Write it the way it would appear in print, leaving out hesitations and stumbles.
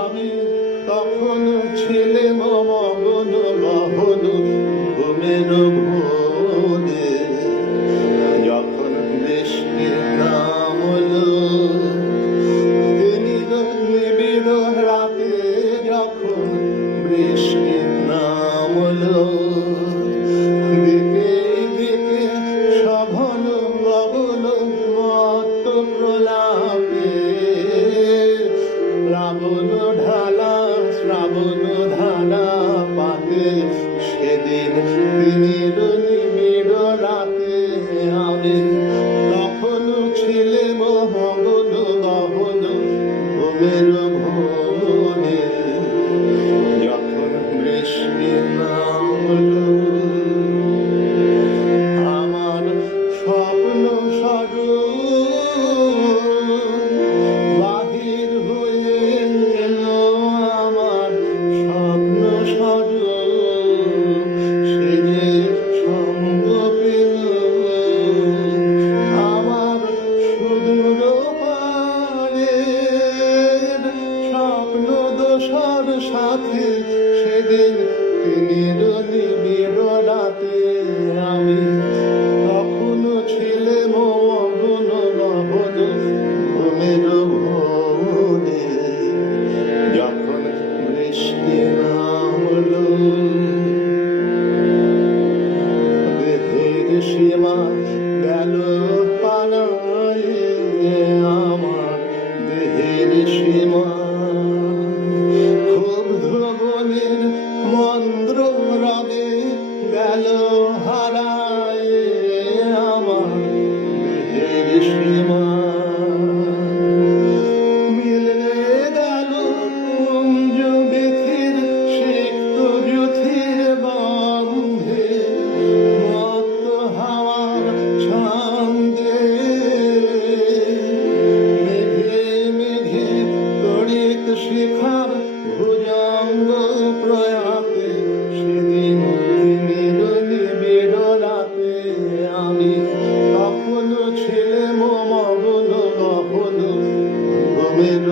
আমি তখন ছিলাম মগন গহন ঘুমের ঘোরে, যখন বৃষ্টি নামলো নিবিড় রাতে, যখন বৃষ্টি নামলো দিকে দিকে শোভন গগন মত্ত প্রলাপে, শ্রাবণ ঢালা পাতে সেদিন তিনির নিবিড় রাতে। আমি তখন ছিলাম মগন গহন ঘুমের ঘোরে, যখন বৃষ্টি নামলো আমার স্বপ্ন বাহির হয়ে এলো, আমার স্বপ্ন সে যে সঙ্গ পেল আমার সুদূর পারের স্বপ্ন দোষর সাথে সেদিন তিনির নিবিড় রাতে। আমি তখনও ছিলাম মগন গহন ঘুমের ঘোরে, যখন বৃষ্টি নামলো দেহের সীমা গেল পালায়, আমার দেহের সীমা ক্ষুব্ধ বনের মন্দ্র রাগে গেল হারায়, আমার দেহের সীমা মিলে গেল কুঞ্জ বিথির সিক্ত যুথির বন্ধে, মত্ত হাওয়ার ছন্দে মেঘে মেঘে তড়িৎ শিখার ভুজঙ্গ প্রয়াতে, সেদিন তিনির নিবিড় রাতে। আমি তখন ছিলাম মগন গহন ঘুমের